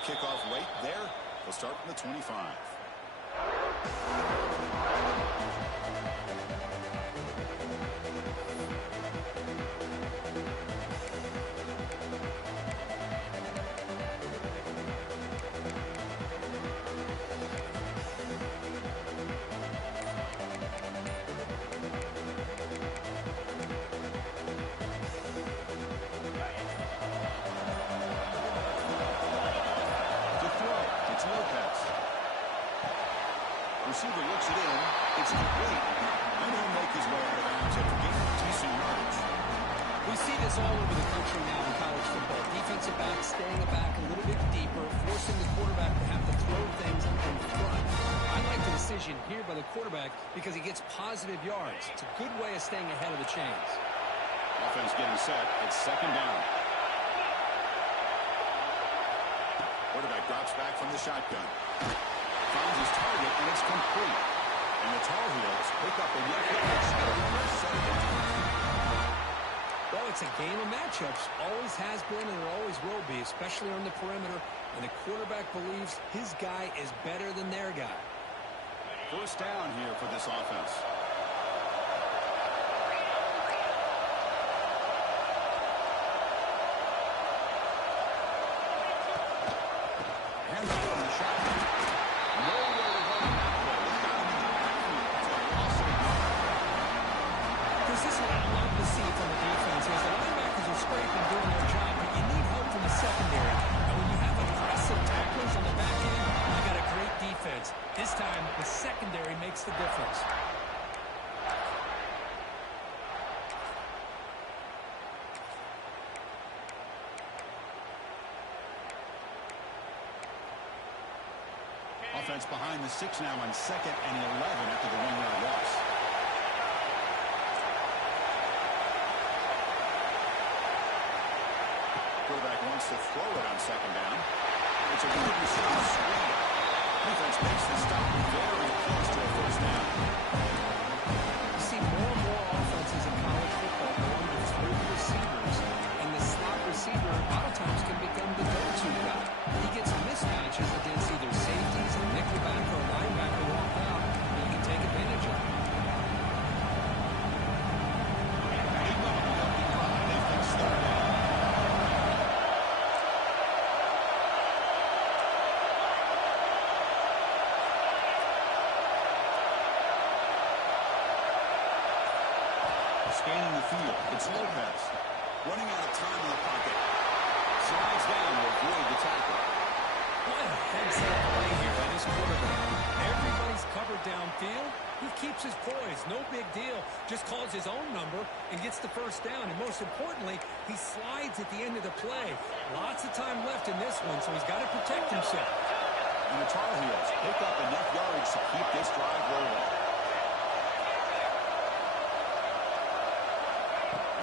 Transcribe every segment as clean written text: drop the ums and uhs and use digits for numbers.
the kickoff right there. They'll start from the 25. Receiver looks it in. It's complete. And he'll make his way out of bounds after gaining decent yardage. We see this all over the country now in college football. Defensive backs staying back a little bit deeper, forcing the quarterback to have to throw things in front. I like the decision here by the quarterback because he gets positive yards. It's a good way of staying ahead of the chains. Offense getting set. It's second down. Quarterback drops back from the shotgun. Finds his target, and it's complete. And the Tar Heels pick up a net first set of downs. Well, it's a game of matchups. Always has been and it always will be, especially on the perimeter. And the quarterback believes his guy is better than their guy. First down here for this offense. This time, the secondary makes the difference. Offense behind the 6 now on 2nd and 11 after the 1-yard loss. Quarterback wants to throw it on 2nd down. It's a good receiver screen. Defense makes the stop very close to a first down. You see more and more offenses in college football going with 3 receivers, and the slot receiver a lot of times can become the go-to guy. He gets mismatches against either safeties, a nickelback, or a linebacker walk out, and you can take advantage of it. Defense third down. Scanning the field, it's Lopez. Running out of time in the pocket. Slides down to avoid the tackle. What a heads-up play here by this quarterback. Everybody's covered downfield. He keeps his poise, no big deal. Just calls his own number and gets the first down. And most importantly, he slides at the end of the play. Lots of time left in this one, so he's got to protect himself. And the Tar Heels pick up enough yards to keep this drive rolling.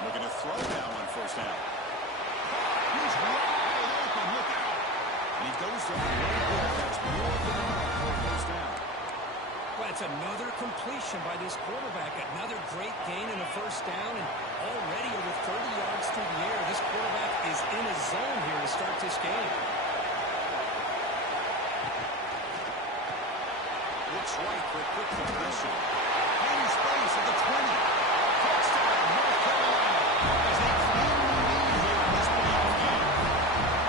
We're going to throw now on first down. He's wide open. Look out. And he goes down right there. That's more than enough for a first down. Well, it's another completion by this quarterback. Another great gain in a first down. And already over 30 yards through the air. This quarterback is in a zone here to start this game. Looks right for a quick completion. In space at the 20. Touchdown, North Carolina. As they clearly lead here in this playoff game.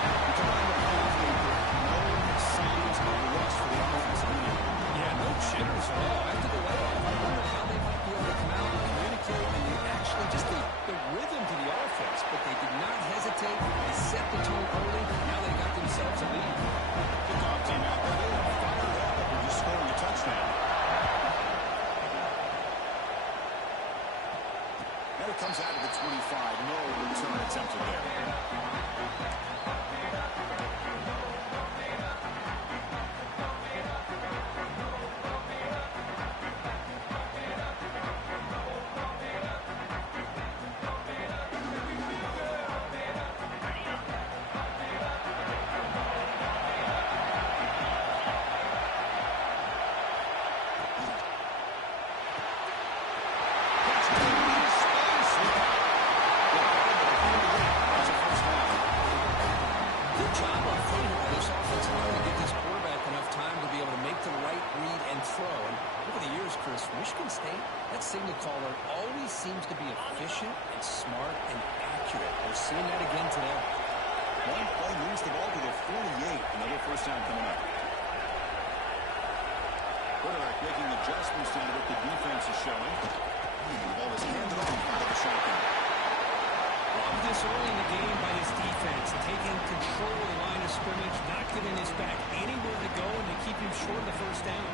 You come out of the playoff game with no signs of rust for the offense. Yeah, no jitters at all. After the layoff, I wonder how they might be able to come out and communicate and actually just the rhythm to the offense. But they did not hesitate. They set the tone early. Now they got themselves a lead. Kickoff team out there. They are fired up after just scoring a touchdown. It's hard to give this quarterback enough time to be able to make the right read and throw. And over the years, Chris, Michigan State, that signal caller always seems to be efficient and smart and accurate. We're seeing that again today. One play moves the ball to the 48. Another first down coming up. Quarterback making adjustments to what the defense is showing. The ball is handed off out of the shotgun. Love this early in the game by this defense, taking control of the line of scrimmage, not giving his back anywhere to go, and to keep him short of the first down.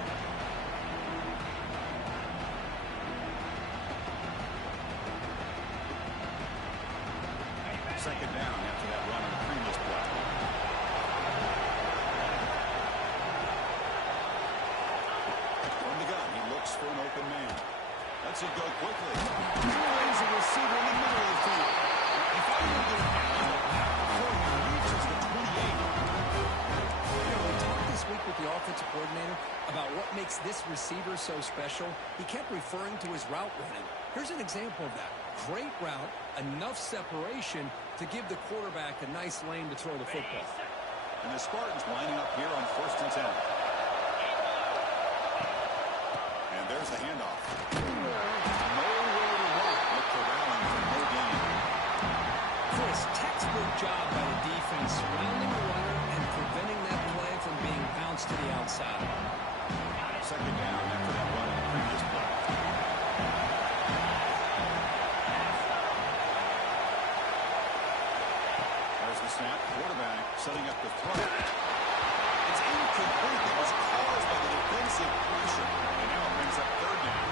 Second down after that run on the previous play. From the gun, he looks for an open man. Lets it go quickly. Lays a receiver in the middle of the field. If I were to get out before he reaches the 28. We talked this week with the offensive coordinator about what makes this receiver so special. He kept referring to his route running. Here's an example of that. Great route, enough separation to give the quarterback a nice lane to throw the football. And the Spartans lining up here on 1st and 10. And there's the handoff. Nowhere to run. Look for Allen for no gain. Chris, textbook job by the defense, surrounding the runner and preventing that play from being bounced to the outside. Second down after that run on the previous play. There's the snap. Quarterback setting up the throw. It's incomplete. It was caused by the defensive pressure. And now it brings up 3rd down.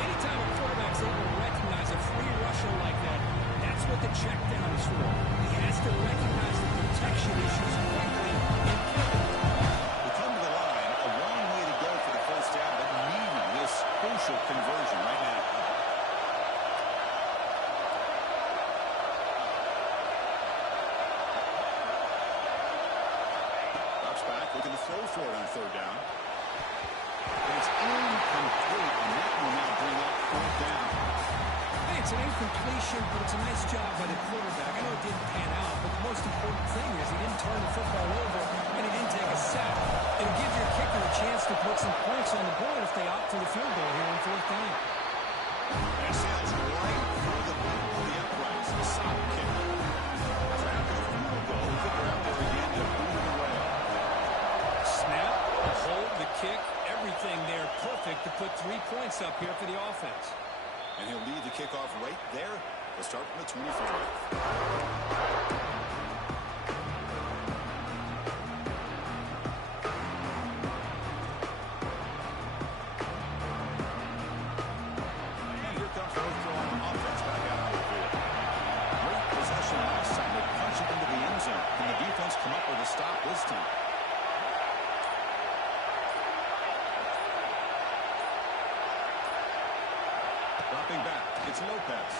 Anytime a quarterback's able to recognize a free rusher like that, that's what the check down is for. He has to recognize the protection issues quickly and quickly. We come to the line, a long way to go for the first down, but needing this crucial conversion right now. Drops back, looking to throw for it on 3rd down. But it's incomplete, and that will now bring up 4th down. Hey, it's an incompletion, but it's a nice job by the quarterback. I know it didn't pan out, but the most important thing is he didn't turn the football over and he didn't take a sack. It'll give your kicker a chance to put some points on the board if they opt for the field goal here on 4th down. And sails right through the middle of the uprights. A solid kick. After the field goal, kicker out there again to boot it away. Snap, the hold, the kick, everything there perfect to put 3 points up here for the offense. And he'll lead the kickoff right there. We'll start from the 25. And here comes North Carolina offense back out on the field. Great possession last time. They punch it into the end zone. Can the defense come up with a stop this time? Dropping back, it's Lopez.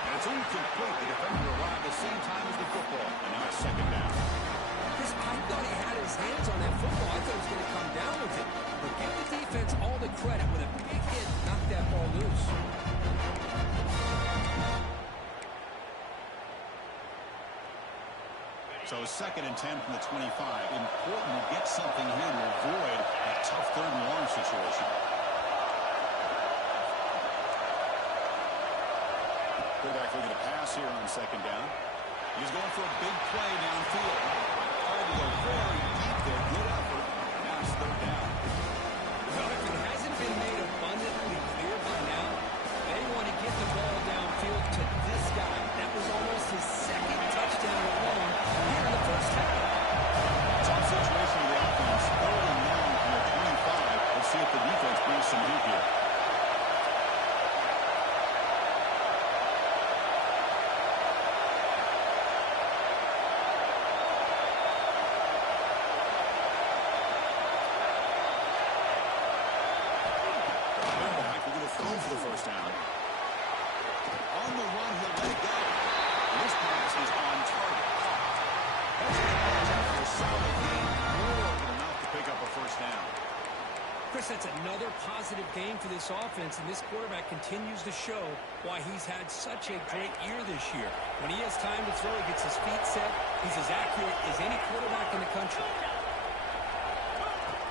And it's incomplete. The defender arrived at the same time as the football. And now it's 2nd down. Chris, I thought he had his hands on that football. I thought he was going to come down with it. But give the defense all the credit with a big hit to knock that ball loose. So 2nd and 10 from the 25. Important to get something here to avoid a tough 3rd and long situation. Quarterback looking to pass here on 2nd down. He's going for a big play downfield. Trying to go very deep there. Good effort. Now it's 3rd down. Well, if it hasn't been made abundantly clear by now, they want to get the ball downfield to this guy. That was almost his 2nd touchdown alone here in the first half. Tough situation for the offense. 3rd and long from the 25. Let's see if the defense brings some heat here. For the first down. On the run, he'll let it go. And this pass is on target. That's a solid game. More than enough to pick up a first down. Chris, that's another positive game for this offense, and this quarterback continues to show why he's had such a great year this year. When he has time to throw, he gets his feet set. He's as accurate as any quarterback country.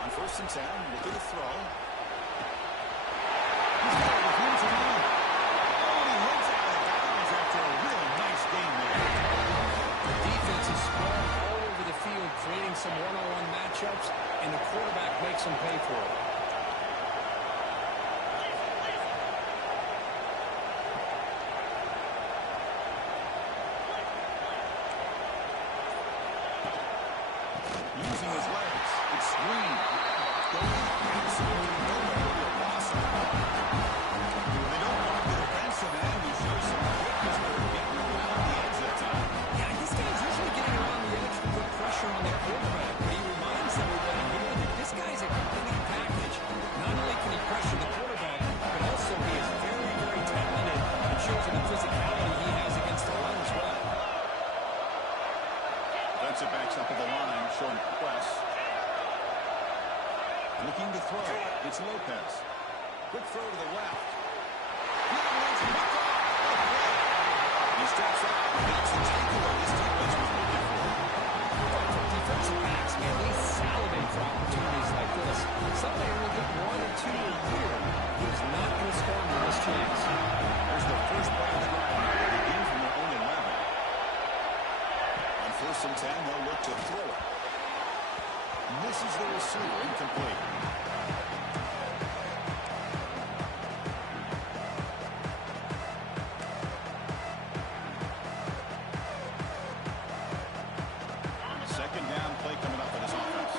On 1st and 10, looking to throw. He's got it with room to run. Oh, and he runs out of bounds after a real nice game there. The defense is spread all over the field, creating some one-on-one matchups, and the quarterback makes them pay for it. Using his legs. It's Green. Going absolutely nowhere to pass him. They don't want the defensive end. He shows some quickness there, getting around the edge that time. Yeah, this guy's usually getting around the edge to put pressure on the quarterback, but he reminds everybody here that this guy's a complete package. Not only can he pressure the quarterback, but also he is very, very talented and shows in the physicality he has against the run as well. Defensive backs up at the line, showing press. Looking to throw. It's Lopez. Quick throw to the left. He steps out. Makes the takeaway his teammates was looking for. Defensive backs, man, they salivate for opportunities like this. Somebody will get 1 or 2 a year who's not going to squander this chance. There's the first play of the drive. They begin from their own 11. On 1st and 10, they'll look to throw it. Misses the receiver, incomplete. Second down play coming up for this offense.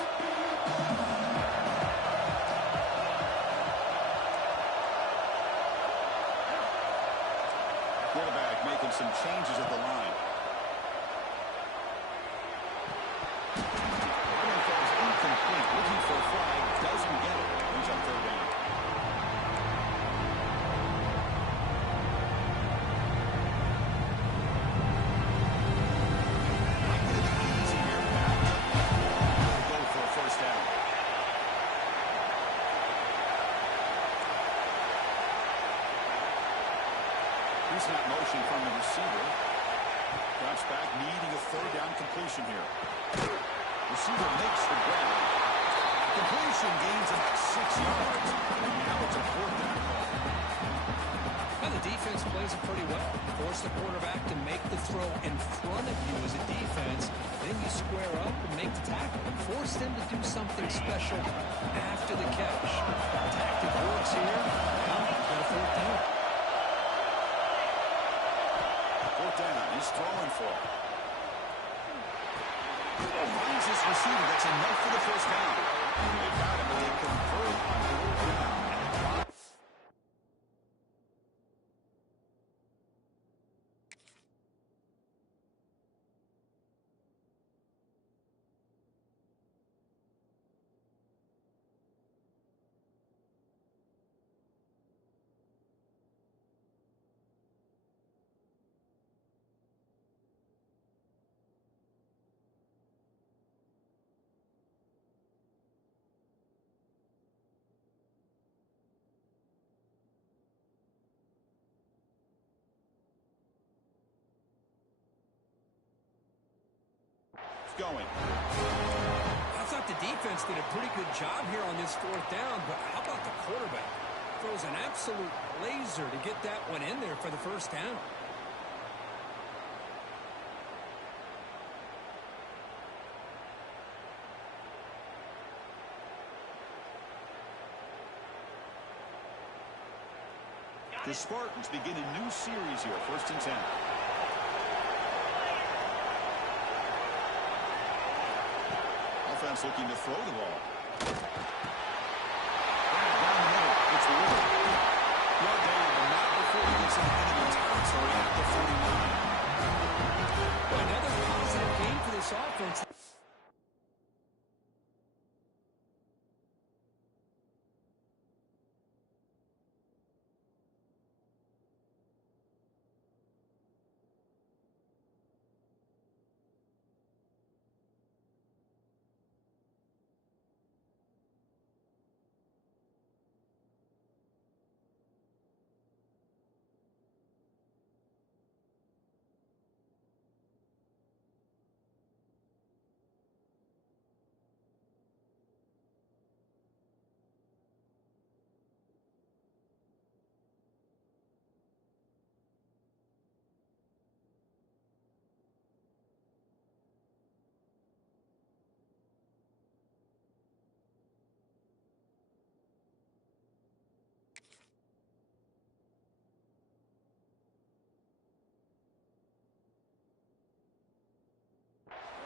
Quarterback making some changes at the line. Incomplete. Looking for a flag. Doesn't get it. Brings up 3rd down. Not going to be easy here, Pat. Go for a 1st down. Here's that motion from the receiver. Drops back, needing a 3rd down completion here. Receiver makes the grab. Completion gains about 6 yards. And now it's a 4th down call. Well, the defense plays it pretty well. Force the quarterback to make the throw in front of you as a defense. Then you square up and make the tackle. Force them to do something special after the catch. Tactic works here. Now you've got a 4th down. 4th down. He's throwing for it. Finds this receiver. That's enough for the 1st down. They got him, but they convert on 4th down. Going. I thought the defense did a pretty good job here on this 4th down, but how about the quarterback? Throws an absolute laser to get that one in there for the 1st down. The Spartans begin a new series here, 1st and 10. Offense looking to throw the ball. Down the middle, it's Wood. Brought down, but not before he gets into enemy territory at the 49. Another positive game for this offense.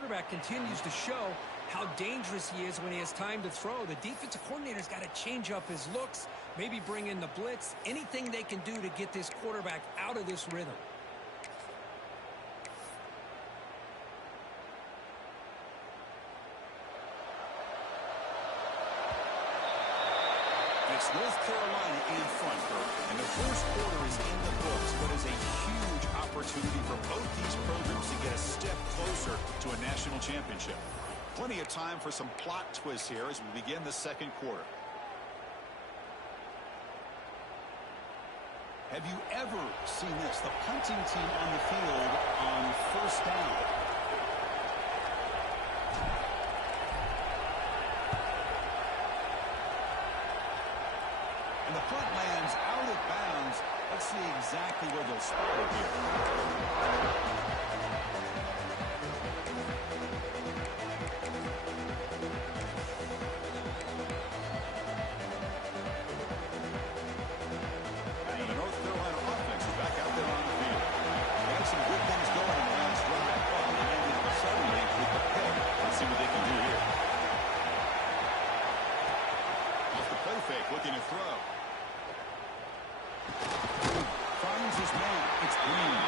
quarterback continues to show how dangerous he is when he has time to throw. The defensive coordinator's got to change up his looks, maybe bring in the blitz, anything they can do to get this quarterback out of this rhythm. It's North Carolina in front, and the first quarter is in the books, but is a huge opportunity for both these programs to get a step closer to a national championship. Plenty of time for some plot twists here as we begin the second quarter. Have you ever seen this? The punting team on the field on first down. And the punt lands out of bounds. Let's see exactly where they'll spot it here. And the North Carolina offense is back out there on the field. They had some good things going in the last drive, but they ended suddenly with the pick. Let's see what they can do here. Off the play fake, looking to throw. Finds his man. It's Green.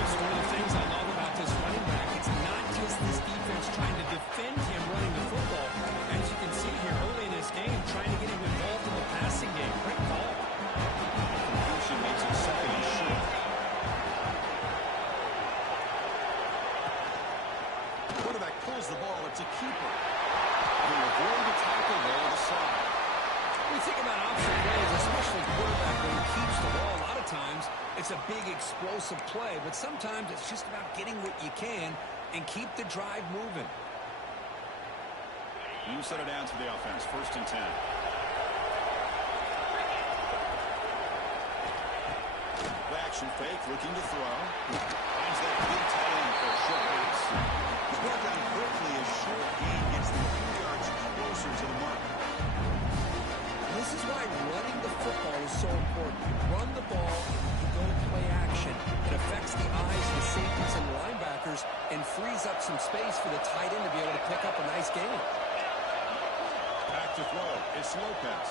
It's one of the things I love about this running back. It's not just this defense trying to defend him running the football. As you can see here early in this game, trying to get him involved in the passing game. Great call. Completion makes it second and short. Quarterback pulls the ball. It's a keeper. He'll avoid the tackle there to the side. When you think about option plays, especially quarterback when he keeps the ball, a lot of times it's a big explosive play, but sometimes it's just about getting what you can and keep the drive moving. You set it down to the offense. First and 10. Play action fake, looking to throw. Finds that big tight end for a short pass. He's brought down quickly as short gain gets them a few yards closer to the mark. This is why running the football is so important. You run the ball, you go play action. It affects the eyes of the safeties and linebackers and frees up some space for the tight end to be able to pick up a nice gain. Back to throw. It's Lopez.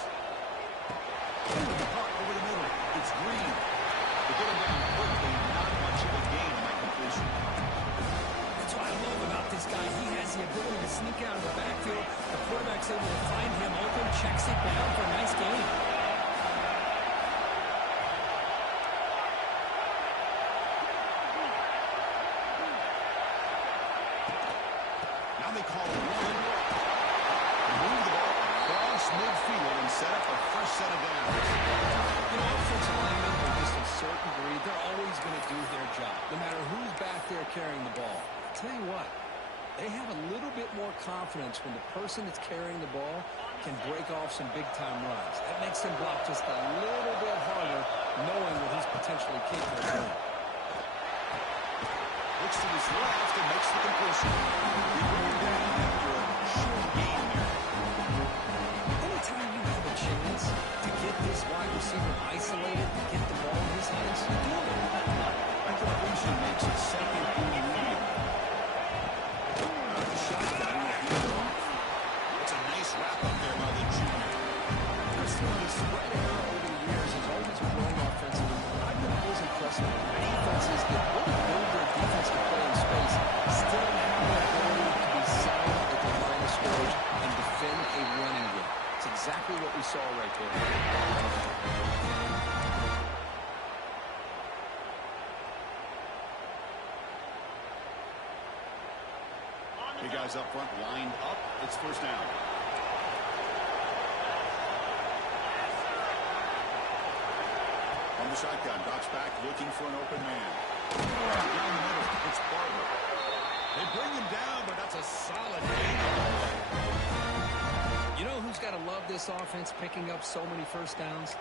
Over the middle. It's Green. They get him down quickly. Not much of a gain on that completion. That's what I love about this guy. He has the ability to sneak out of the backfield. The quarterback's able to find him open, checks it down for a nice gain. Now they call it one. Move the ball across midfield and set up a fresh set of downs. You know, offensive linemen are just a certain breed. They're always going to do their job, no matter who's back there carrying the ball. I'll tell you what, they have a little bit more confidence when the person that's carrying the ball can break off some big-time runs. That makes them block just a little bit harder, knowing what he's potentially capable of doing. Looks to his left and makes the completion. He bring him down after a short gain there. Anytime you have a chance to get this wide receiver isolated, to get the ball in his hands, you do it. That completion makes it second and medium. Out of the shotgun with the off. It's a nice wrap-up there by the junior. The spread era over the years has always grown offensively. I've been always impressed with defenses that really build their defense to play in space, still have the ability to be sound at the line of scrimmage and defend a running game. It's exactly what we saw right there. Big guys up front lined up. It's first down. From the shotgun, drops back, looking for an open man. Down the middle, it's Barber. They bring him down, but that's a solid gain. You know who's got to love this offense picking up so many first downs?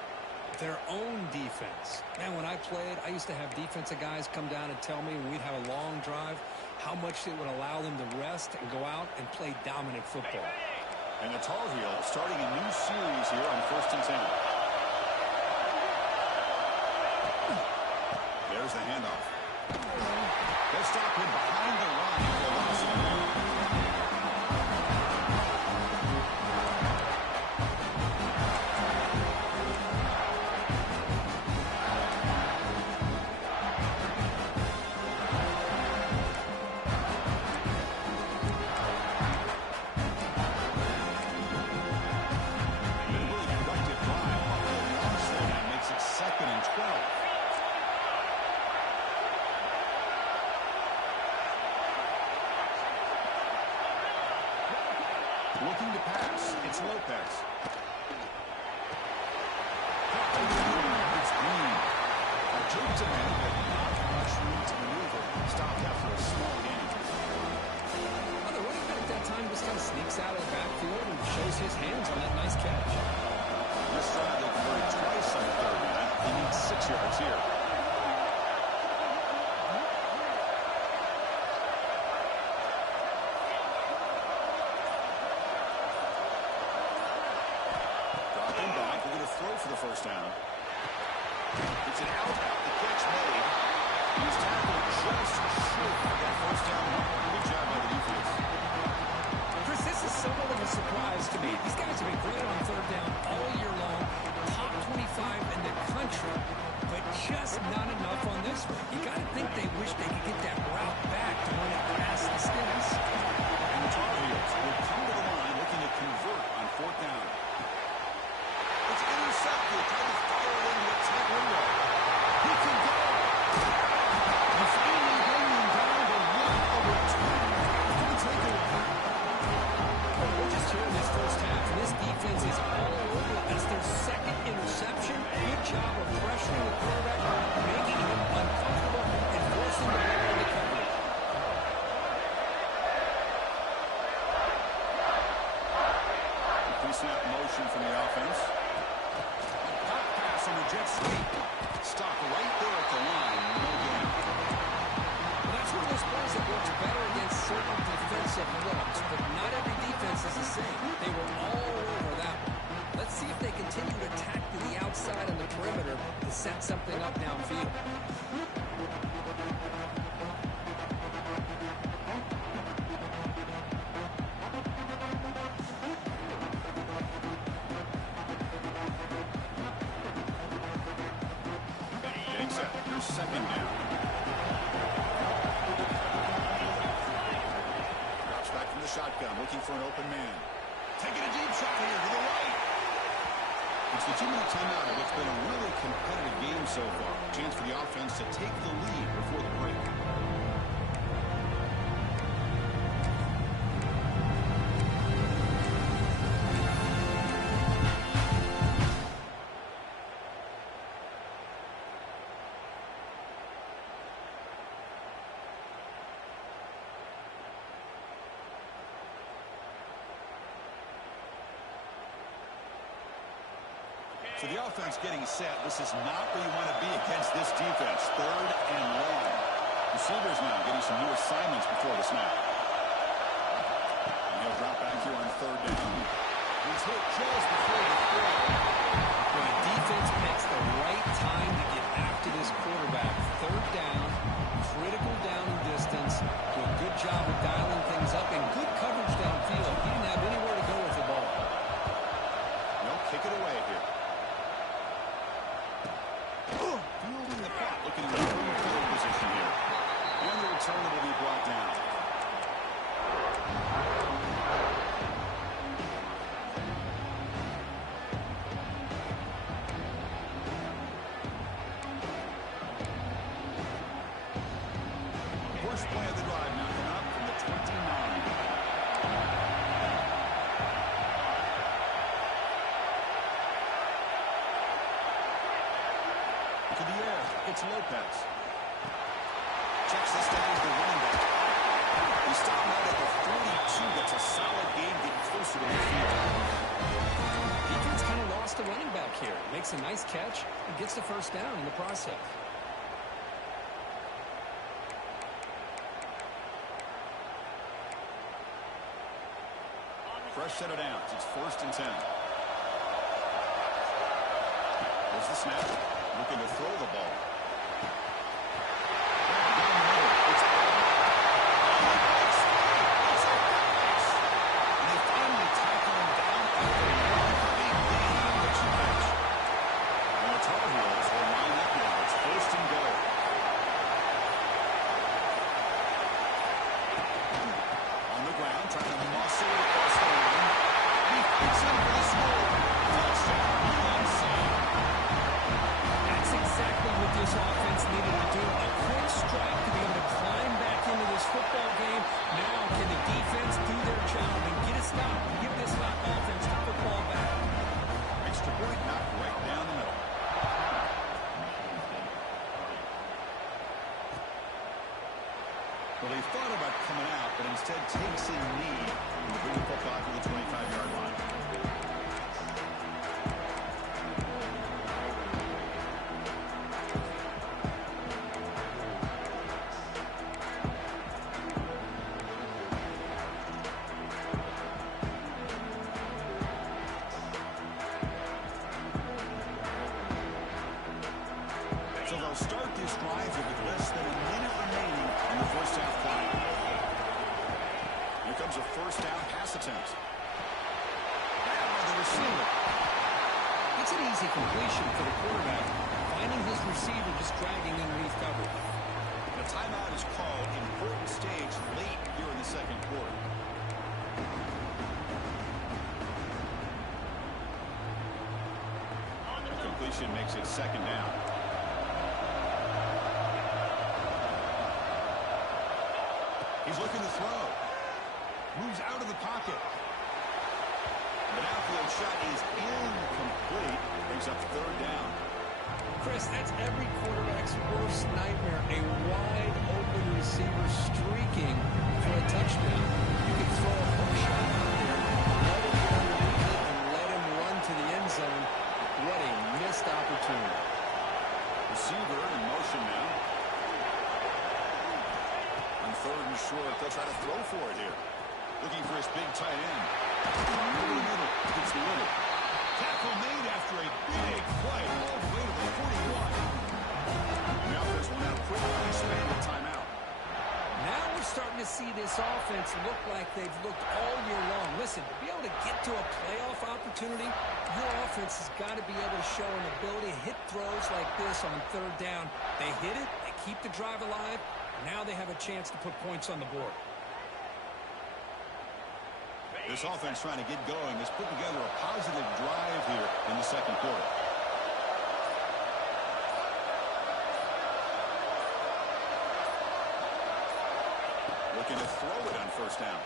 Their own defense. Man, when I played, I used to have defensive guys come down and tell me when we'd have a long drive how much it would allow them to rest and go out and play dominant football. And the Tar Heels starting a new series here on first and 10. There's the handoff. They'll stop him behind the line for a loss of Looking to pass. It's Lopez. It's Green. Jokes a man, but not much room to maneuver. Stopped after a small gain. Well, the running back at that time just kind of sneaks out of the backfield and shows his hands on that nice catch. This drive they converted twice on third down. He needs 6 yards here. Dropping back, we're going to throw for the first down. It's an out. The catch made. He's tackled just short of that first down. Good job by the defense. Chris, this is somewhat of a surprise to me. These guys have been great on third down all year long. Top 25 in the country, but just not enough on this one. You got to think they wish they could get that route back to run it past the Skins. And the Tar Heels will come to the line looking to convert on fourth down. It's intercepted, trying to fire it into a tight window. He can go. And finally bringing down the one over 2 for the takeaway. We're just here in this first half, and this defense is all over it. That's their second interception. Good job of pressuring the quarterback, making him uncomfortable, and forcing the ball into coverage. Pre-snap motion from the offense. Pop pass on the jet sweep. Stop right there at the line. No gain. Well, that's one of those plays that works better against certain defensive looks, but not every defense is the same. They were all over that one. Let's see if they continue to attack to the outside on the perimeter to set something up downfield. Getting set. There's second down. Drops back from the shotgun, looking for an open man. Taking a deep shot here to the right. It's the 2-minute timeout of what's been a really competitive game so far. Chance for the offense to take the lead before the break. So the offense getting set. This is not where you want to be against this defense. Third and long. Receivers now getting some new assignments before the snap. And he'll drop back here on third down. He's hit just before the throw. When the defense picks the right time to get after this quarterback, third down, critical down and distance, do a good job of dialing things up, and good coverage downfield. He didn't have anywhere to go with the ball. They'll kick it away here. Fielding the punt, looking to improve field position here. And the return will be brought down. First play of the drive now come up from the 29. To the air, it's Lopez. Checks the stage, the running back. He's stopped out at the 42. That's a solid game, getting closer to midfield. Defense kind of lost the running back here. Makes a nice catch and gets the first down in the process. Fresh set of downs. It's 1st and 10. There's the snap. Looking to throw the ball. Down the middle. It's and they finally tackle him down after one big gain on the catch. And the Tar Heels will line up now. It's 1st and goal. On the ground, trying to muscle it across the line. He fits in for the score. Touchdown, UNC. That's exactly what this offense needed to do. A quick strike to be able to climb back into this football game. Now can the defense do their job and get a stop, get instead takes a knee and bring the football to the 25-yard line. So they'll start this drive with less than a minute remaining in the first half clock. Here comes a first down pass attempt. Grabbed by the receiver. It's an easy completion for the quarterback, finding his receiver just dragging underneath coverage. And a timeout is called. Important stage late here in the second quarter. A completion makes it second down. He's looking to throw. Moves out of the pocket. The outfield shot is incomplete. Brings up third down. Chris, that's every quarterback's worst nightmare. A wide-open receiver streaking for a touchdown. You can throw a hook shot out there, let him get underneath it, and let him run to the end zone. What a missed opportunity. Receiver in motion now. On third and short, they'll try to throw for it here. Looking for his big tight end. Over the middle. Gets the middle. Tackle made after a big play all the way to the 41. And the offense will now quickly spend the timeout. Now we're starting to see this offense look like they've looked all year long. Listen, to be able to get to a playoff opportunity, your offense has got to be able to show an ability to hit throws like this on third down. They hit it, they keep the drive alive. Now they have a chance to put points on the board. This offense trying to get going has put together a positive drive here in the second quarter. Looking to throw it on first down.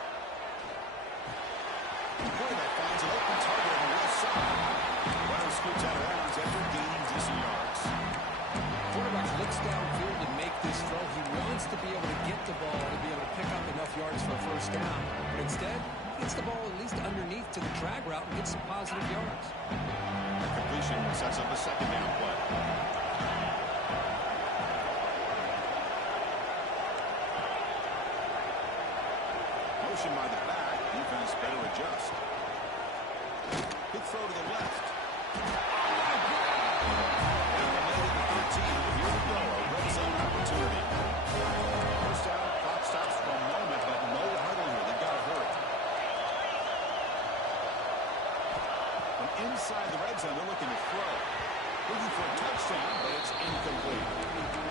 The quarterback finds an open target on the left side. Runner scoots out of bounds after gaining decent yards. Quarterback looks downfield to make this throw. He wants to be able to get the ball to be able to pick up enough yards for a first down. But instead, he gets the ball at least underneath to the drag route and gets some positive yards. The completion sets up a second down play. Motion by the back. Defense better adjust. Big throw to the left. First down, clock stops for a moment, but no huddle here. They've got to hurry. From inside the red zone, they're looking to throw. Looking for a touchdown, but it's incomplete.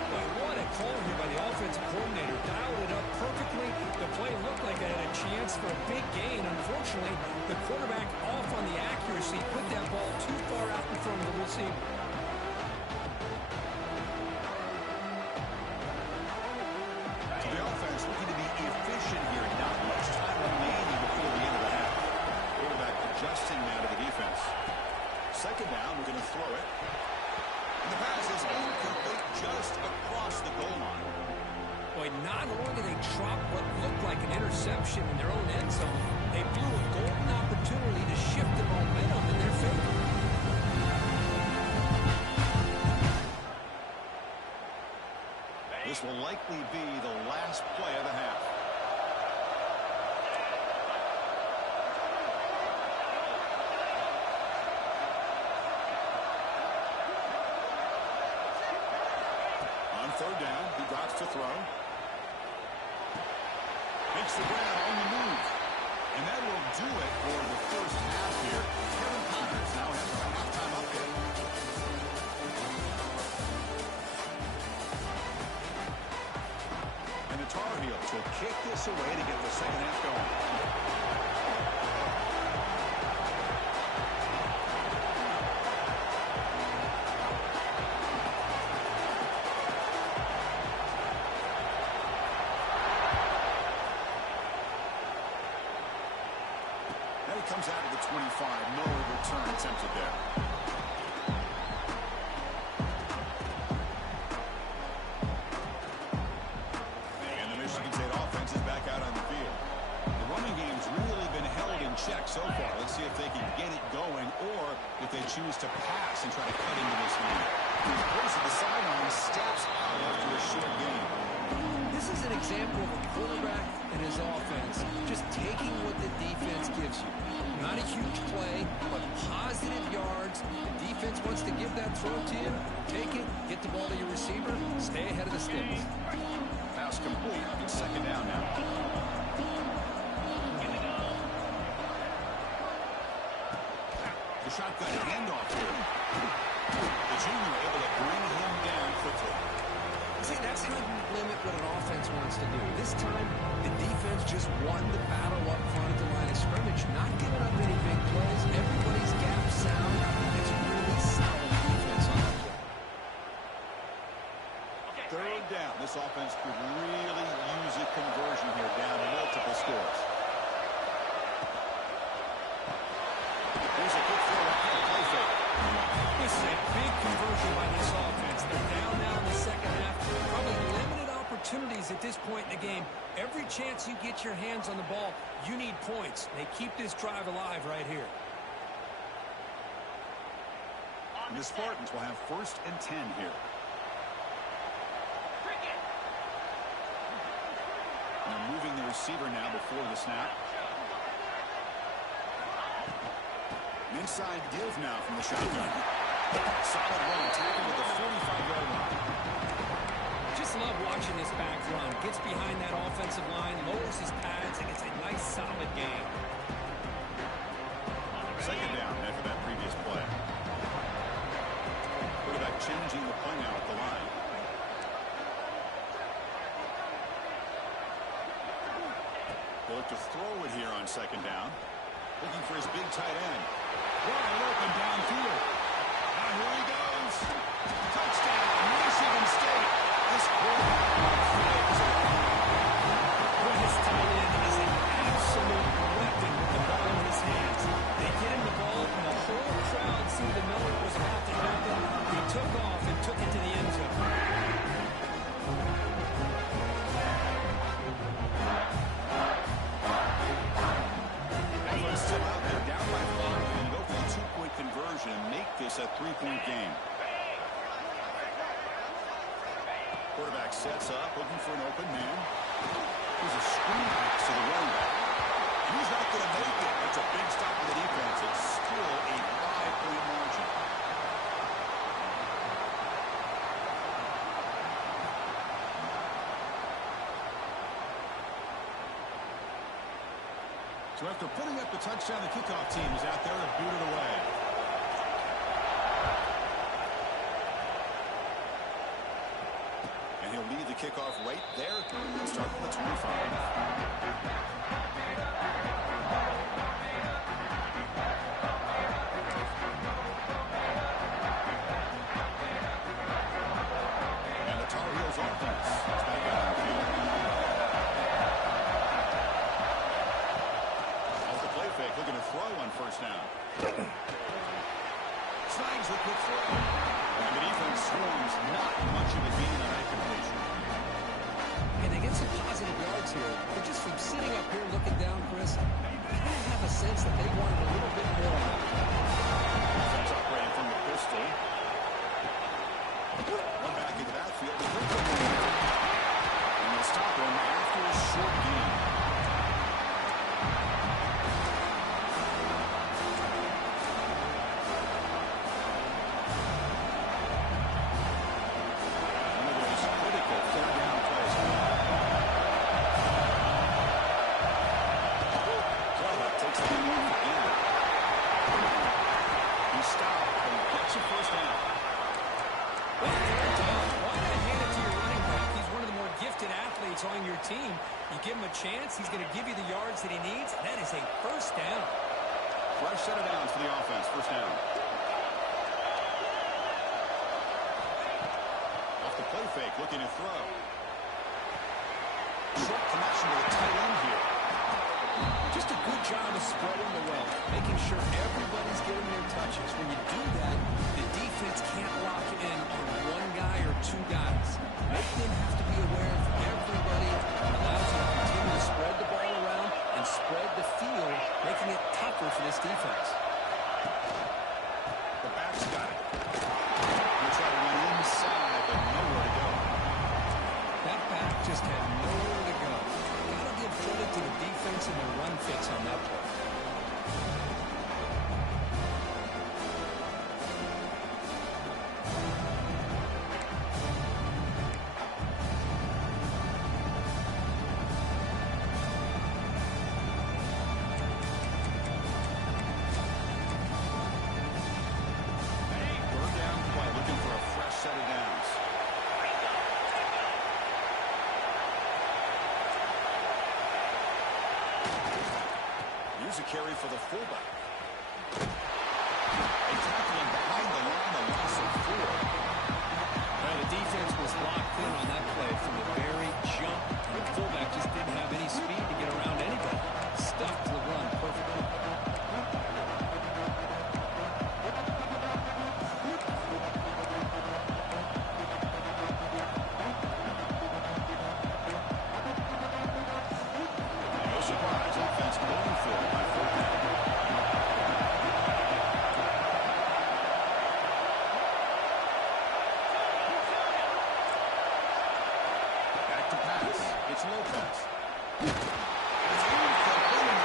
But what a call here by the offensive coordinator. Dialed it up perfectly. The play looked like it had a chance for a big gain. Unfortunately, the quarterback off on the accuracy, put that ball too far out in front of the receiver. Looking to be efficient here. Not much time remaining before the end of the half. Quarterback adjusting now to the defense. Second down, we're going to throw it. And the pass is incomplete just across the goal line. Boy, not only did they drop what looked like an interception in their own end zone, they blew a golden opportunity to shift the momentum in their favor. This will likely be the last play of the half. On third down, he drops to throw. Makes the grab on the move. And that will do it for the first half here. Kevin Connors now has a halftime update. Tar Heels will kick this away to get the second half going. Now he comes out of the 25. No return attempted there. Michigan State offense is back out on the field. so far. Let's see if they can get it going or if they choose to pass and try to cut into this lead. He goes to the sideline, steps out after a short game. This is an example of a quarterback and his offense just taking what the defense gives you. Not a huge play, but positive yards. The defense wants to give that throw to you. Take it, get the ball to your receiver, stay ahead of the sticks. Pass complete. It's second down now. The shotgun handoff here. The junior able to bring him down quickly. See, that's how you limit what an offense wants to do. This time, the defense just won the battle up front at the line of scrimmage, not giving up any big plays. Everybody's gap sound. It's really solid defense on that play. Third down. This offense could really use a conversion here, down multiple scores. Here's a good throw out the play fake. This is a big conversion by this offense. They're down now in the second half. Probably limited opportunities at this point in the game. Every chance you get your hands on the ball, you need points. They keep this drive alive right here. And the Spartans will have 1st and 10 here. And they're moving the receiver now before the snap. An inside give now from the shotgun. Solid run, taken with the 45-yard line. Just love watching this back run. Gets behind that offensive line, lowers his pads, and gets a nice solid gain. Second down after that previous play. Quarterback changing the play now at the line. He'll look to throw it here on second down. Looking for his big tight end. Wide open downfield. Now here he goes. Touchdown, Michigan State. This quarterback flares it. Well, his tight end is an absolute weapon with the ball in his hands. They get him the ball, and the whole crowd seemed to know what was about to happen. He took off and took it to the end zone. Offense still out there, down by 5, and go for the 2-point conversion and make this a 3-point game. Quarterback sets up, looking for an open man. Here's a screen pass to the running back. He's not going to make it. It's a big stop for the defense. It's still a 5-point margin. So after putting up the touchdown, the kickoff team is out there to boot it away. And he'll lead the kickoff right there. Start from the 25. And the Tar Heels offense is back out on the field. Off the play fake, looking to throw on first down. Snags the quick throw. And the defense swarms, not much of a gain on that completion. And they get some positive yards here. But just from sitting up here looking down, Chris, I have a sense that they wanted a little bit more. Defense operating from the pistol. One back into the backfield. And they'll stop him after a short gain. One of those critical third down plays. Quarterback takes the ball off again. He stopped and gets a first down. Well, why not hand it to your running back? He's one of the more gifted athletes on your team. You give him a chance, he's going to give you the yards that he needs. That is a first down. Fresh set of downs for the offense. First down. Off the play fake, looking to throw. Short connection to the tight end here. Just a good job of spreading the wealth, making sure everybody's getting their touches. When you do that, the defense can't lock in on one guy or two guys. Make them have to be aware of everybody. Allows you to continue to spread the ball around and spread the field, making it tough tougher for this defense. The back's got it. He'll try to run inside, but nowhere to go. That back just had nowhere to go. Gotta give credit to the defense and their run fix on that play. Third down play, looking for a fresh set of downs. Here's a carry for the fullback. They tackle him behind the line, a loss of 4. Well, the defense was locked in on that play from the very jump. The fullback just didn't have any speed to get around anybody. Stuck to the run perfectly. No surprise, offense going for it by 4th down. Back to pass. It's Lopez. It's aimed for a boom.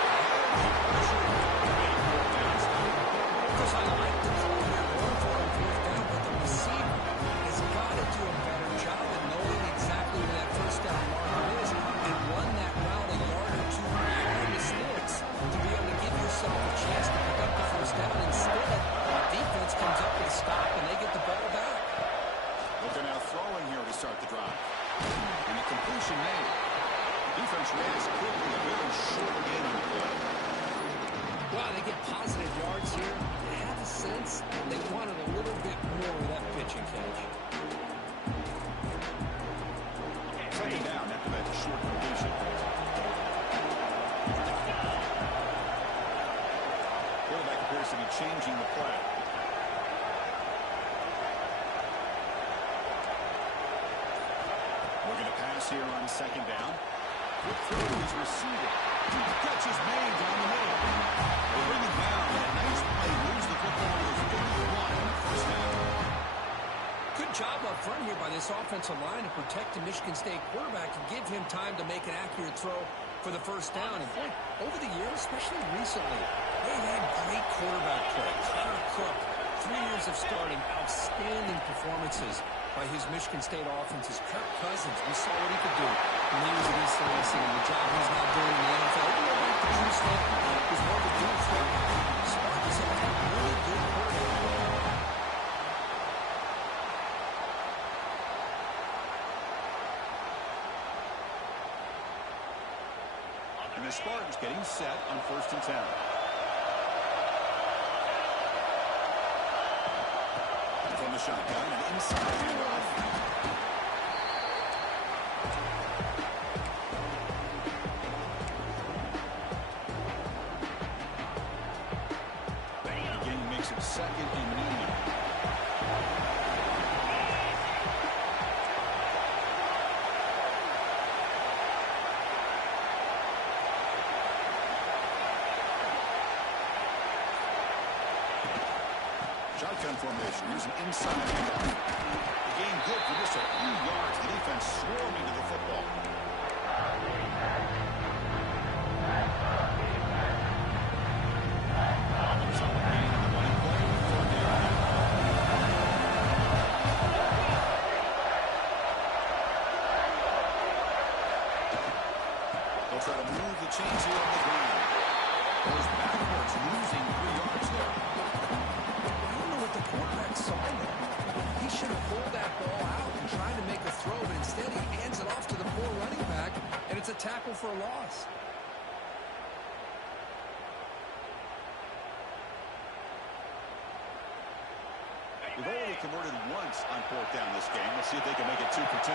Because I like the call here going for a 4th down, but the receiver has got to do a better job of knowing exactly where that 1st down marker is and run that route a yard or 2 behind the sticks to be able to give yourself a chance to pick up the 1st down. Instead, the defense comes up with a stop and they get the ball back. But they're now throwing here to start the drive. And the completion made. Defense reacts quickly, a very short game in the play. Well, they get positive yards here. They have a sense they wanted a little bit more of that pitching catch. Second down after that short completion. Quarterback appears to be changing the play. We're going to pass here on 2nd down. Quick throw is received. Catch is made down the middle. They bring it down. A nice play. Lose the football to 31 first down. Good job up front here by this offensive line to protect the Michigan State quarterback and give him time to make an accurate throw for the 1st down. And boy, over the years, especially recently, they've had great quarterback play. Connor Cook, 3 years of starting, outstanding performances by his Michigan State offenses. Kirk Cousins, we saw what he could do when he was at East Lansing, and the job he's now doing in the NFL. Even though the true standard was more of a dual threat. Spartans have had really good quarterback play. And the Spartans getting set on 1st and 10. From the shotgun and inside handoff. The game makes it 2nd and medium. Shotgun formation. Here's an inside handoff. The game good for just a few yards. The defense swarming to the football. Solid gain on the running play. 3rd down. They'll try to move the chains here on the ground. Goes backwards, losing 3 yards there. The quarterback saw him. He should have pulled that ball out and tried to make a throw, but instead he hands it off to the poor running back, and it's a tackle for a loss. They've already converted once on 4th down this game. Let's see if they can make it 2 for 2.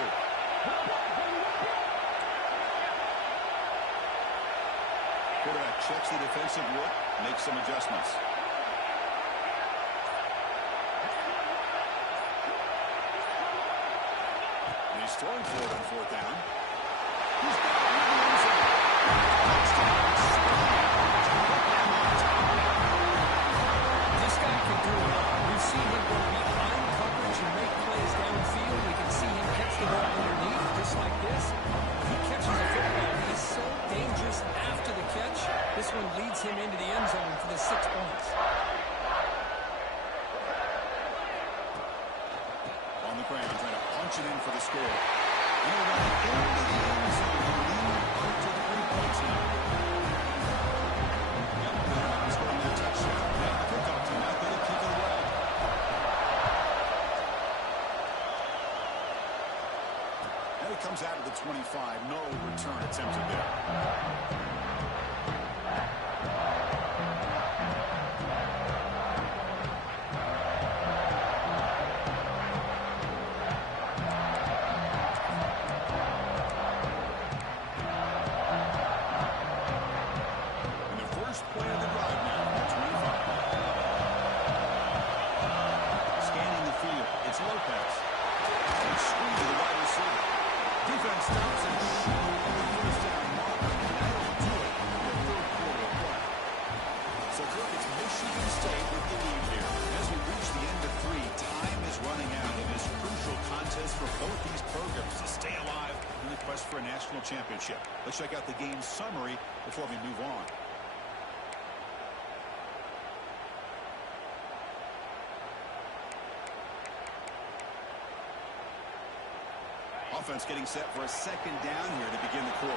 Quarterback checks the defensive look, makes some adjustments. And he's throwing for it on 4th down. He's got it in the end zone. Touchdown, Spain. To put them on top. leads him into the end zone for the 6 points. On the ground, trying to punch it in for the score. And he'll run it into the end zone. He'll lead up to 3 points now. Yep, scoring that touchdown. Now the kickoff team out there to kick it away. And it comes out of the 25. No return attempted there. Championship. Let's check out the game summary before we move on. Offense getting set for a second down here to begin the quarter.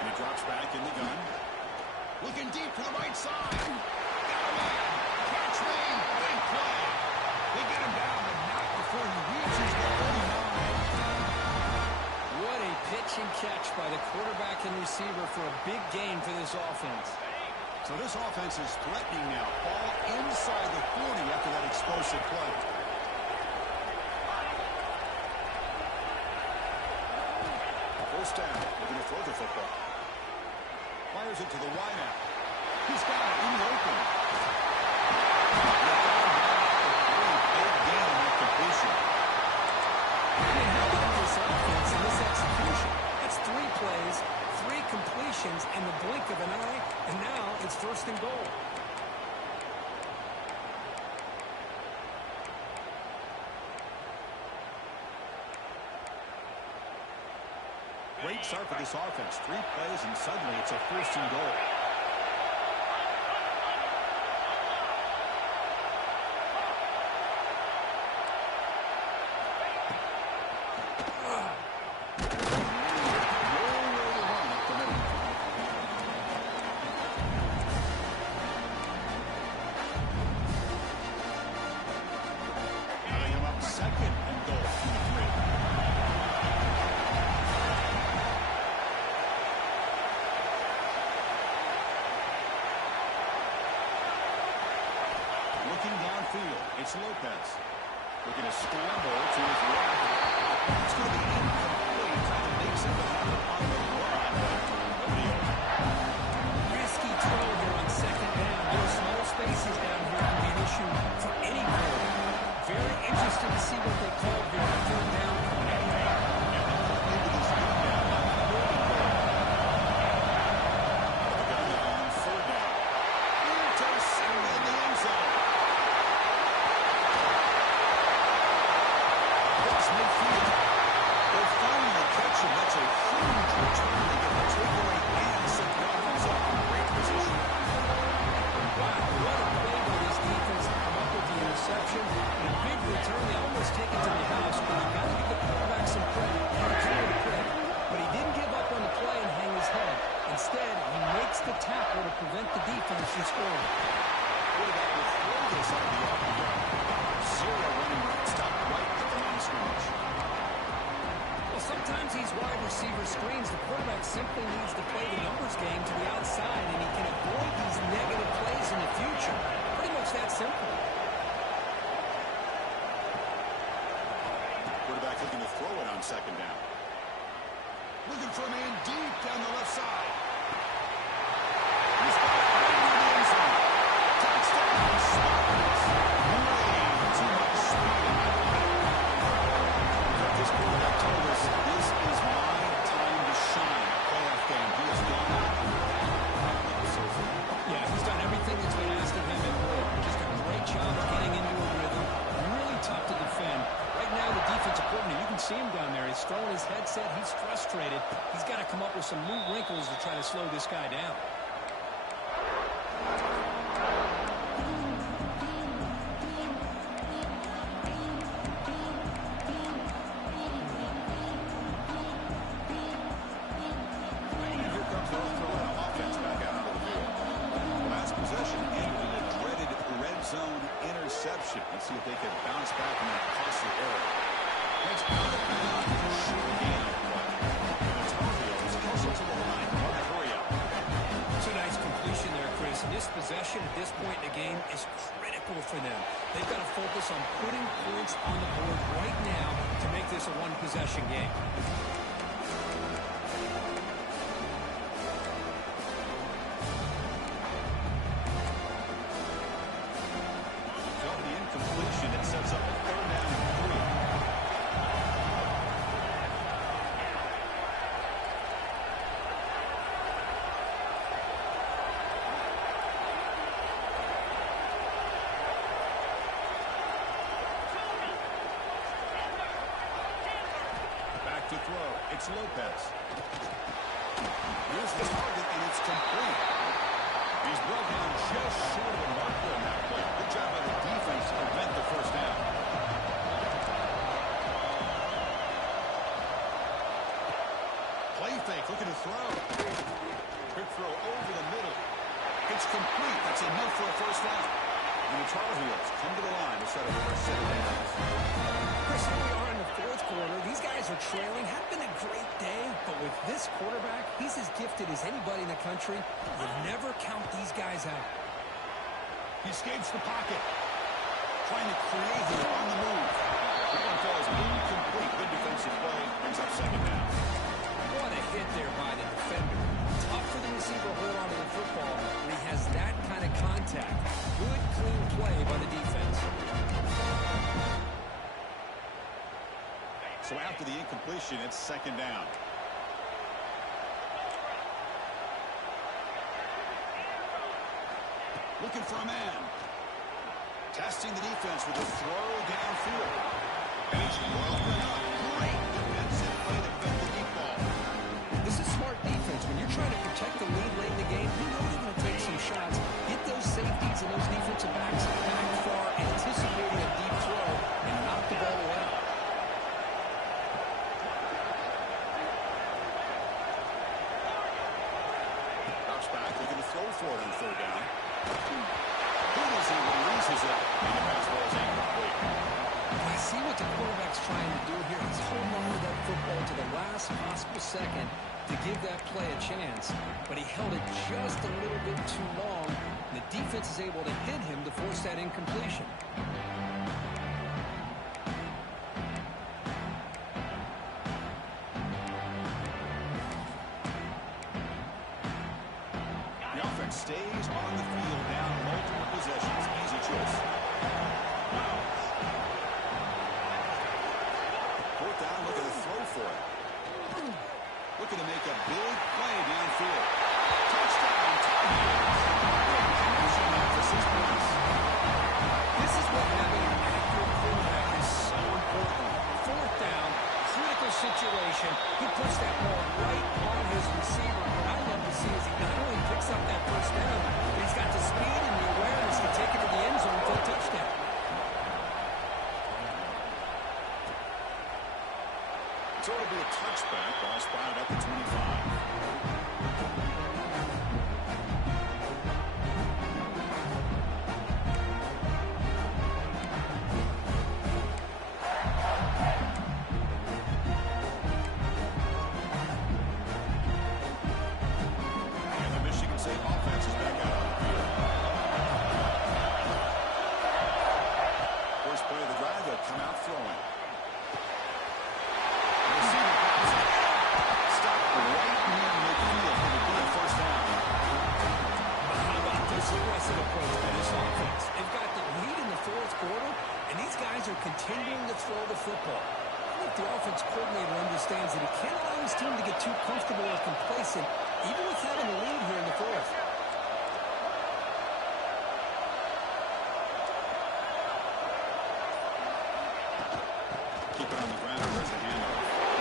And he drops back in the gun. Looking deep to the right side. Got a man. Catch me. Big play. They get him down, but not before he reaches the 39. What a pitch and catch by the quarterback and receiver for a big gain for this offense. So this offense is threatening now. Ball inside the 40 after that explosive play. First down. Looking to throw the football. Fires it to the wideout. He's got it in the open. Big gain on that completion. And how about this offense and this execution? That's 3 plays, 3 completions in the blink of an eye, and now it's first and goal. Great start for this offense. 3 plays, and suddenly it's a first and goal. It's Lopez. Looking to scramble to his left. It's going to be incomplete. Trying to make something happen on the run. Risky throw here on second down. Those small spaces down here can be an issue for any player. Very interested to see what they call here on third down. Into this third down. The gun on third down. Intercepted in the end zone. Midfield. They'll finally catch him. That's a huge return. They get the takeaway and set the offense up in great position. Wow, what a play by this defense to come up with the interception. And a big return. They almost take it to the house, but you got to give the quarterback some credit. But he didn't give up on the play and hang his head. Instead, he makes the tackle to prevent the defense from scoring. Quarterback will throw this out of the RPO. 0 running route stop right at the line of scrimmage. Well, sometimes these wide receiver screens, the quarterback simply needs to play the numbers game to the outside, and he can avoid these negative plays in the future. Pretty much that simple. Quarterback looking to throw it on second down. Looking for a man deep down the left side. He's got it right into the end zone. Touchdown, Spartans. Way too much speed in that play. This quarterback told us this is my time to shine. Playoff game. He has done that so far. Yeah, he's done everything that's been asked of him and more. Just a great job of getting into a rhythm. Really tough to defend. Right now, the defensive coordinator, you can see him down down there. He's throwing his headset. He's frustrated. He's got to come up with some new wrinkles to try to slow this guy down. Let's see if they can bounce back from that costly error. It's out of bounds. Short gain on play. And the Tar Heels closer to the line. Hurry up. It's a nice completion there, Chris. And this possession at this point in the game is critical for them. They've got to focus on putting points on the board right now to make this a one-possession game. To throw. It's Lopez. Here's the target, and it's complete. He's brought down just short of the marker on that play. Good job by the defense to prevent the first down. Play fake, looking to throw. Quick throw over the middle. It's complete. That's enough for a first down. And the Tar Heels come to the line to set a first set of downs. Chris, here we are in the fourth quarter. These guys are trailing. Had been a great day, but with this quarterback, he's as gifted as anybody in the country. You never count these guys out. He escapes the pocket. Trying to create here on the move. That one falls incomplete. Good defensive play. Brings up second down. What a hit there by the defender. Tough for the receiver to hold on to the football when he has that kind of contact. Good, clean play by the defense. So after the incompletion, it's second down. Looking for a man. Testing the defense with a throw downfield. And it's broken up. Great defensive play to defend the deep ball. This is smart defense. When you're trying to protect the lead late in the game, you know they're going to take some shots. Get those safeties and those defensive backs back far, anticipating a deep throw, and knock the ball away. Drops back, looking to throw for it on third down. Who does he releases it, and the pass ball is incomplete. I see what the quarterback's trying to do here. He's holding on to that football to the last possible second to give that play a chance, but he held it just a little bit too long, and the defense is able to hit him to force that incompletion. The offense stays on the field down multiple possessions. Easy choice. Fourth down, looking to throw for it. Looking to make a big play downfield. Touchdown, Tar Heels. Connection there for 6 points. This is what having an accurate quarterback is so important. Fourth down, critical situation. He puts that ball right on his receiver. What I love to see is he not only picks up that first down, but he's got the speed and the awareness to take it to the end zone for a touchdown. So it'll be a touchback. Ball spotted at the 25. And the Michigan State offense is back out on the field. First play of the drive, they'll come out throwing. Aggressive approach by this offense. They've got the lead in the fourth quarter, and these guys are continuing to throw the football. I think the offense coordinator understands that he can't allow his team to get too comfortable or complacent, even with having the lead here in the fourth. Keep it on the ground. There's a handoff.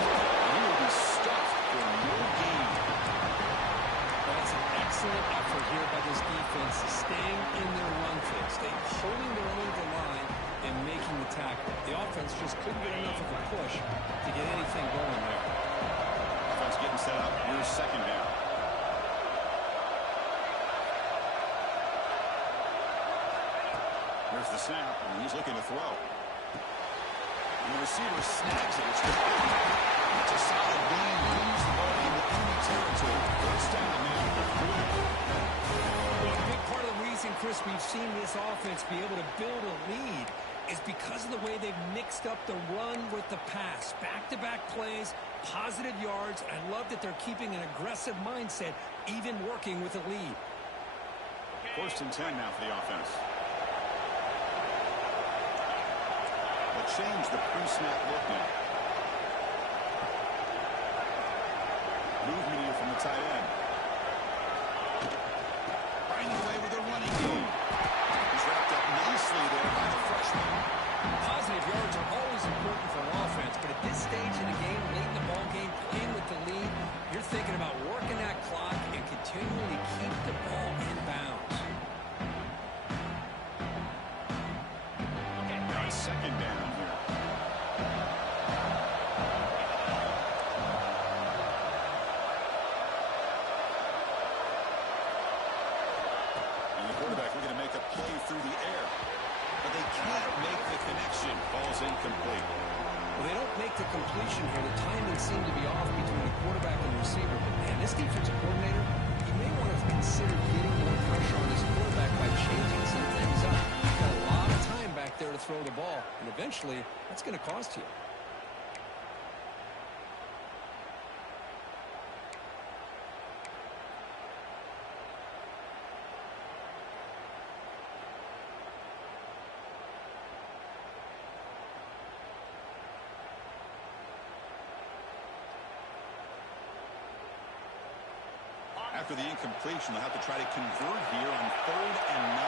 the snap, and he's looking to throw. And the receiver snags it. It's complete. It's a solid gain. Moves the ball into enemy territory. First down now for 3. Well, a big part of the reason, Chris, we've seen this offense be able to build a lead is because of the way they've mixed up the run with the pass. Back-to-back plays, positive yards. I love that they're keeping an aggressive mindset, even working with a lead. First and 10 now for the offense. They'll change the pre-snap look now. Movement here from the tight end. Finding away with a running game. He's wrapped up nicely there by the freshman. Positive yards are always important for an offense, but at this stage in the game, late in the ball game, playing with the lead, you're thinking about working that clock and continuing to keep the ball in bounds. Now it's second down here. And the quarterback looking to make a play through the air. But they can't make the connection. Ball's incomplete. Well, they don't make the completion here. The timing seemed to be off between the quarterback and the receiver. But, man, this defensive coordinator, he may want to consider getting more pressure on his quarterback by changing some things up. He's got a lot of time back there to throw the ball, and eventually that's going to cost you. After the incompletion, they'll have to try to convert here on 3rd and 9.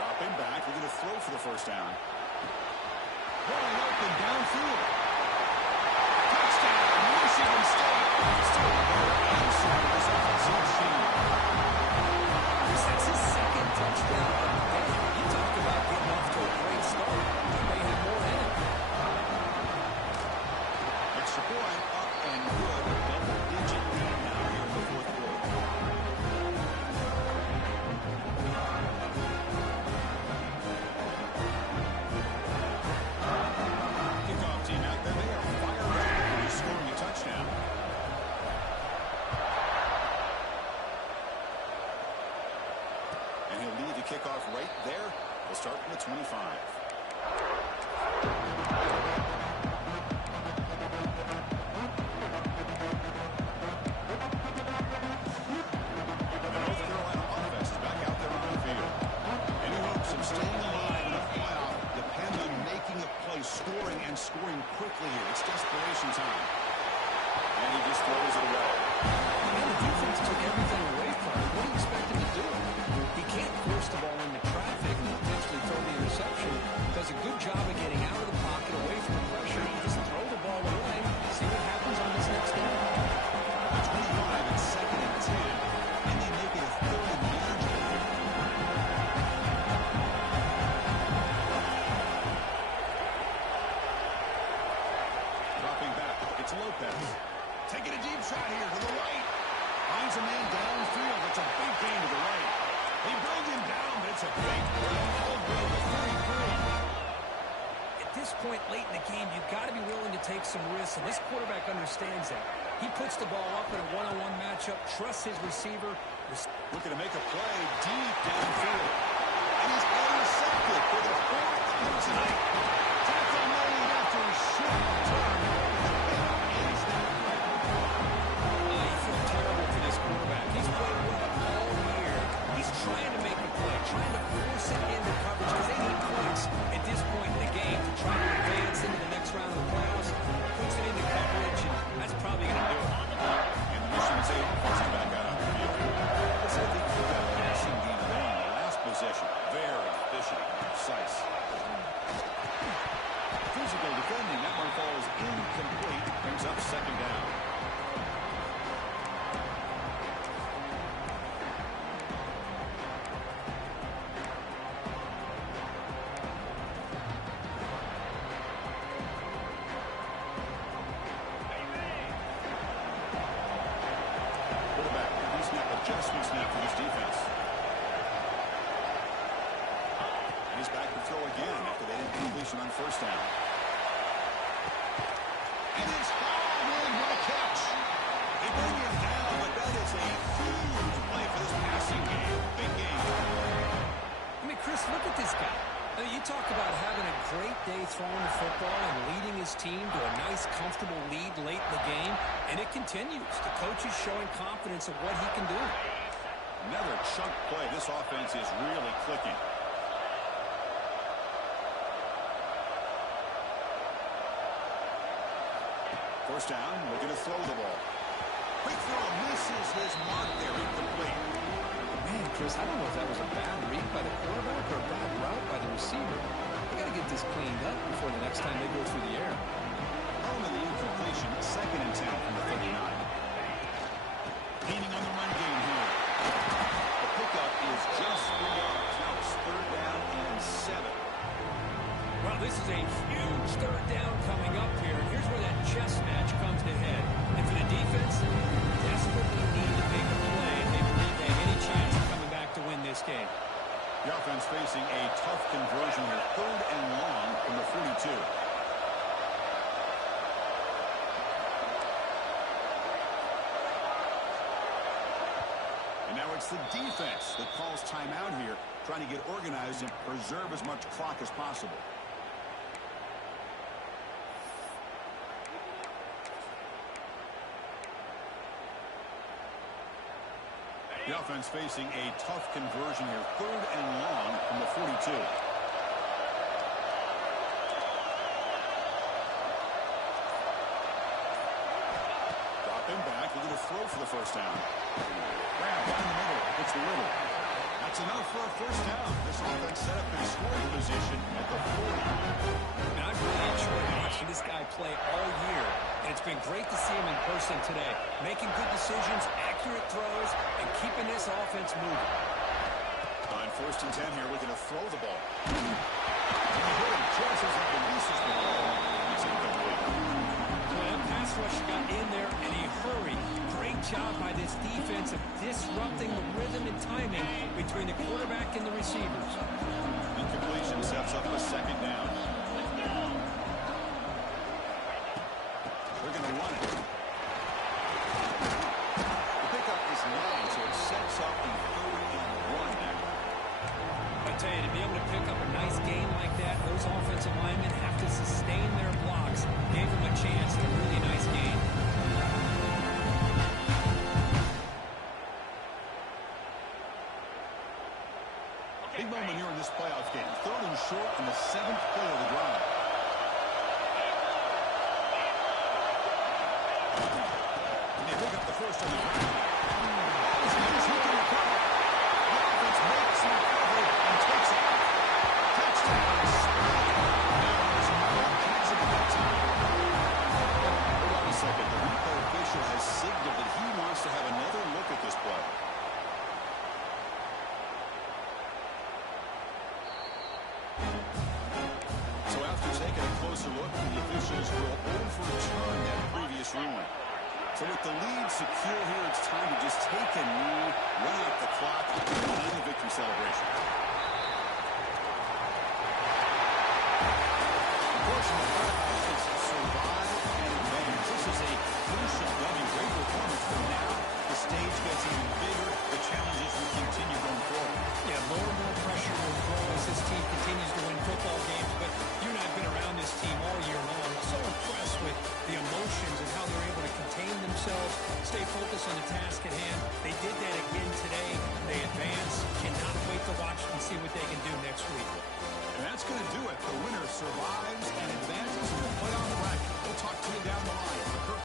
Dropping back, we're going to throw for the first down. Wide open downfield. Touchdown, Michigan State. Still no answer to this offensive machine. Chris, that's his second touchdown of the day. You talk about getting off to a great start. He may have more in him. Extra point, up and good. Double-digit lead now here in the fourth quarter. Kickoff team out there. They are fired up and he's scoring a touchdown. And he'll lead the kickoff right there. We'll start from the 25. The North Carolina offense is back out there on the field. Any hopes of staying alive in the playoff depend on making a play, scoring and scoring quickly here. It's desperation time. And he just throws it away. Man, the defense took everything away from him. What do you expect him to do? He can't force the ball into traffic and potentially throw the interception. Does a good job of getting out of the pocket, away from the pressure. Just throw the ball away. See what happens on this next down. 25 and 2nd and 10. And they make it a 3rd and manageable here. Dropping back. It's Lopez. Taking a deep shot here to the right. Finds a man downfield. It's a big gain to the right. They bring him down, but it's a big play. All good to 33. At this point late in the game, you've got to be willing to take some risks, and this quarterback understands that. He puts the ball up in a one-on-one matchup, trusts his receiver. Looking to make a play deep downfield. And he's intercepted for the 4th time tonight. Tackle made after a short return. You feel terrible for this quarterback. He's played well all year. He's trying to make a play, trying to force it into coverage because they need points at this point in the game to try to advance into the next round of the playoffs. Puts it into coverage, and that's probably going to do it. And the Michigan State offense is back out on the field. Let's say they put that passing throw again after that incompletion on first down. And it's hauled in. What a catch. They bring him down, but that is a huge play for this passing game. Big game. I mean, Chris, look at this guy. I mean, you talk about having a great day throwing the football and leading his team to a nice, comfortable lead late in the game, and it continues. The coach is showing confidence of what he can do. Another chunk play. This offense is really clicking. First down, looking to throw the ball. Quick throw misses his mark there. Incomplete. Man, Chris, I don't know if that was a bad read by the quarterback or a bad route by the receiver. They got to get this cleaned up before the next time they go through the air. Home of the incompletion, 2nd and 10 from the 39. Leaning on the run game here. The pickup is just 3 yards. Now it's 3rd down and 7. Well, this is a huge 3rd down coming up here. And here's where that chess match comes to head. And for the defense, desperately need to make a play if they believe they have any chance of coming back to win this game. The offense facing a tough conversion here. 3rd and long from the 42. And now it's the defense that calls timeout here, trying to get organized and preserve as much clock as possible. The offense facing a tough conversion here. 3rd and long from the 42. Dropping back, looking to throw for the first down. Grab down the middle. It's Little. That's enough for a first down. This offense set up in scoring position at the 40. And I've really enjoyed watching this guy play all year. And it's been great to see him in person today. Making good decisions, accurate throws, and keeping this offense moving. On 1st and 10 here, looking to throw the ball. Chances he releases the ball. It's incomplete. So that pass rush got in there, and he hurried. Great job by this defense of disrupting the rhythm and timing between the quarterback and the receivers. Incompletion sets up a 2nd down. They're going to run it. The pickup is 9, so it sets up the 3rd and 1 now. I tell you, to be able to pick up a nice game like that, those offensive linemen have to sustain their blocks. Gave them a chance at a really nice game. Big moment here in this playoff game. 3rd and short in the 7th play of the drive. And they pick up the first on the ground. This means he can recover. The offense makes the recovery and takes it. Touchdown, Spain. There's no catching that time. Hold on a second. The replay official has signaled that he wants to have another look at this play. So after taking a closer look, the officials will overturn that previous ruling. So with the lead secure here, it's time to just take a knee, run out the clock, and begin the victory celebration. Unfortunately, our offense survive and advance. This is a crucial win, great performance, but now the stage gets even bigger.